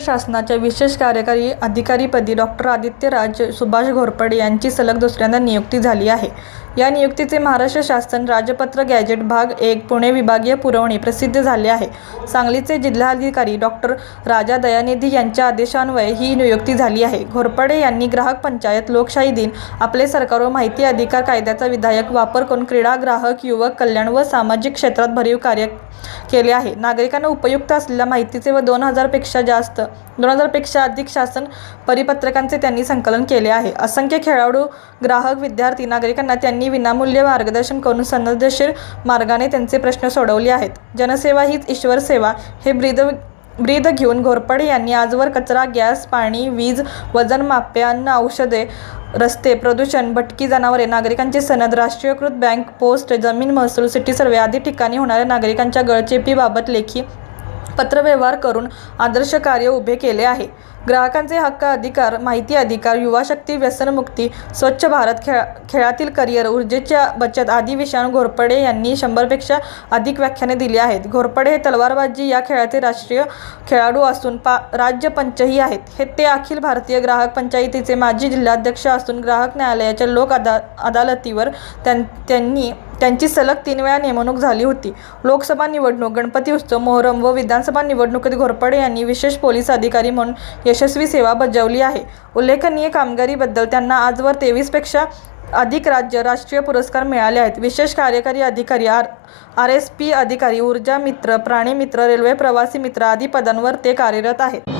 शासनाच्या विशेष कार्यकारी अधिकारीपदी डॉक्टर आदित्यराज सुभाष घोरपडे यांची सलग दुसऱ्यांदा नियुक्ती झाली आहे. या नियुक्तीचे महाराष्ट्र शासन राजपत्र गॅजेट भाग एक पुणे विभागीय पुरवणी प्रसिद्ध झाले आहे. सांगलीचे जिल्हाधिकारी डॉक्टर राजा दयानिधी यांच्या आदेशान्वये ही नियुक्ती झाली आहे. घोरपडे यांनी ग्राहक पंचायत लोकशाही दिन आपले सरकार व माहिती अधिकार कायद्याचा विधायक वापर करून क्रीडा ग्राहक युवक कल्याण व सामाजिक क्षेत्रात भरीव कार्य केले आहे. नागरिकांना उपयुक्त असलेल्या माहितीचे व दोन हजारपेक्षा जास्त दोन हजारपेक्षा अधिक शासन परिपत्रकांचे त्यांनी संकलन केले आहे. असंख्य खेळाडू ग्राहक विद्यार्थी नागरिकांना त्यांनी विनामूल्य मार्गदर्शन करून सनदशीर मार्गाने त्यांचे प्रश्न सोडवले आहेत. जनसेवा हीच ईश्वर सेवा. हे ब्रीद ब्रीद घेऊन घोरपडे यांनी आजवर कचरा गॅस पाणी वीज वजन माप्य अन्न औषधे रस्ते प्रदूषण भटकी जनावरे नागरिकांचे सनद राष्ट्रीयकृत बँक पोस्ट जमीन महसूल सिटी सर्वे आदी ठिकाणी होणाऱ्या नागरिकांच्या गळचेपीबाबत लेखी पत्रव्यवहार करून आदर्श कार्य उभे केले आहे. ग्राहकांचे हक्क अधिकार माहिती अधिकार युवाशक्ती व्यसनमुक्ती स्वच्छ भारत खेळा खेळातील करिअर ऊर्जेच्या बचत आदी विषयांवर घोरपडे यांनी शंभरपेक्षा अधिक व्याख्याने दिली आहेत. घोरपडे हे तलवारबाजी या खेळाचे राष्ट्रीय खेळाडू असून पा राज्य पंचही आहेत. हे ते अखिल भारतीय ग्राहक पंचायतीचे माजी जिल्हाध्यक्ष असून ग्राहक न्यायालयाच्या लोक अदा अदालतीवर त्यां त्यांनी त्यांची सलग तीन वेळा नेमणूक झाली होती. लोकसभा निवडणूक गणपती उत्सव मोहरम व विधानसभा निवडणुकीत घोरपडे यांनी विशेष पोलीस अधिकारी म्हणून यशस्वी सेवा बजावली आहे. उल्लेखनीय कामगिरीबद्दल त्यांना आजवर तेवीसपेक्षा अधिक राज्य राष्ट्रीय पुरस्कार मिळाले आहेत. विशेष कार्यकारी अधिकारी आर आर एस पी अधिकारी ऊर्जा मित्र प्राणी मित्र रेल्वे प्रवासी मित्र आदी पदांवर ते कार्यरत आहेत.